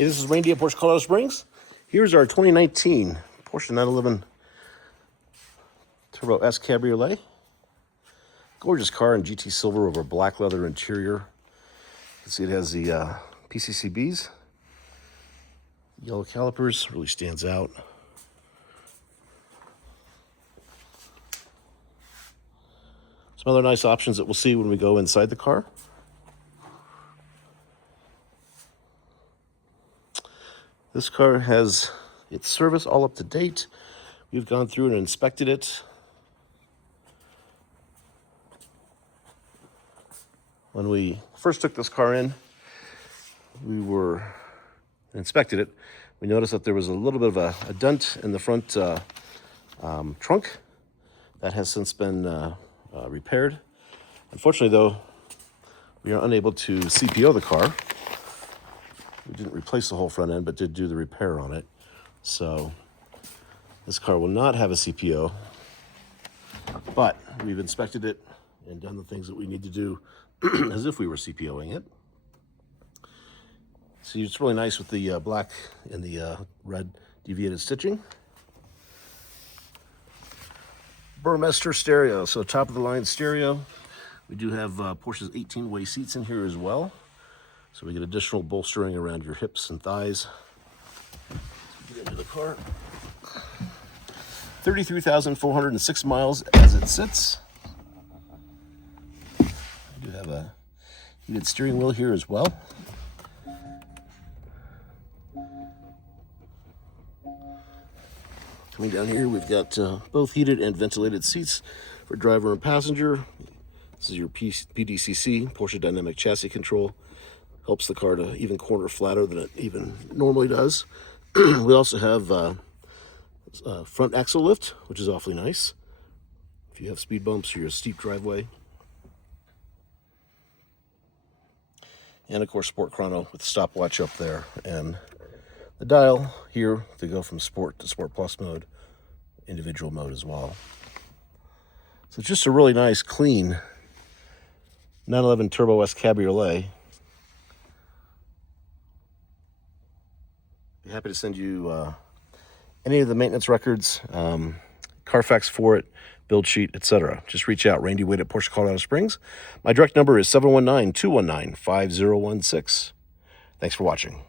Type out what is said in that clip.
Hey, this is Randy at Porsche Colorado Springs. Here's our 2019 Porsche 911 Turbo S Cabriolet. Gorgeous car in GT silver over black leather interior. You can see it has the PCCBs. Yellow calipers, really stands out. Some other nice options that we'll see when we go inside the car. This car has its service all up to date. We've gone through and inspected it. When we first took this car in, inspected it. We noticed that there was a little bit of a dent in the front trunk. That has since been repaired. Unfortunately, though, we are unable to CPO the car. We didn't replace the whole front end, but did do the repair on it. So this car will not have a CPO, but we've inspected it and done the things that we need to do as if we were CPOing it. See, it's really nice with the black and the red deviated stitching. Burmester stereo, so top of the line stereo. We do have Porsche's 18-way seats in here as well. So we get additional bolstering around your hips and thighs. Let's get into the car. 33,406 miles as it sits. We do have a heated steering wheel here as well. Coming down here, we've got both heated and ventilated seats for driver and passenger. This is your PDCC, Porsche Dynamic Chassis Control. Helps the car to even corner flatter than it even normally does. We also have front axle lift, which is awfully nice if you have speed bumps or a steep driveway. And of course, Sport Chrono with the stopwatch up there, and the dial here to go from Sport to Sport Plus mode, individual mode as well. So it's just a really nice, clean 911 Turbo S Cabriolet. Be happy to send you any of the maintenance records, Carfax for it, build sheet, etc. Just reach out. Randy Wade at Porsche Colorado Springs. My direct number is 719-219-5016. Thanks for watching.